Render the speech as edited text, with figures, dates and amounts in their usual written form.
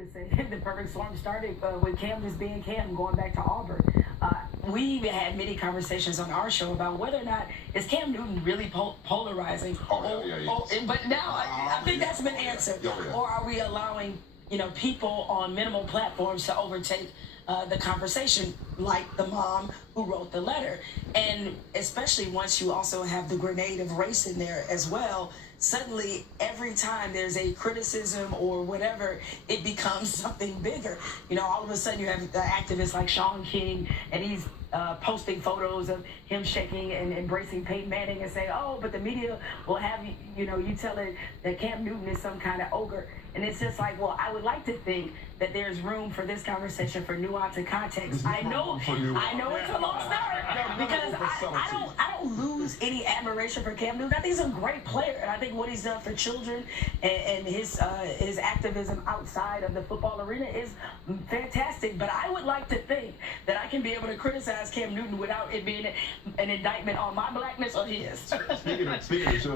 to say the perfect storm started with Cam just being Cam, going back to Auburn. We've had many conversations on our show about whether or not is Cam Newton really polarizing. But now I think that's been answered. Or are we allowing people on minimal platforms to overtake the conversation, like the mom who wrote the letter? And especially once you also have the grenade of race in there as well, suddenly every time there's a criticism or whatever, it becomes something bigger. All of a sudden you have the activists like Sean King, and he's posting photos of him shaking and embracing Peyton Manning and say, oh, but the media will have you tell it that Cam Newton is some kind of ogre. And it's just like, well, I would like to think that there's room for this conversation for nuance and context. I know it's a long start because I don't lose any admiration for Cam Newton. I think he's a great player, and I think what he's done for children and his activism outside of the football arena is fantastic. But I would like to think that I can be able to criticize Cam Newton without it being an indictment on my blackness or his. Speaking of show.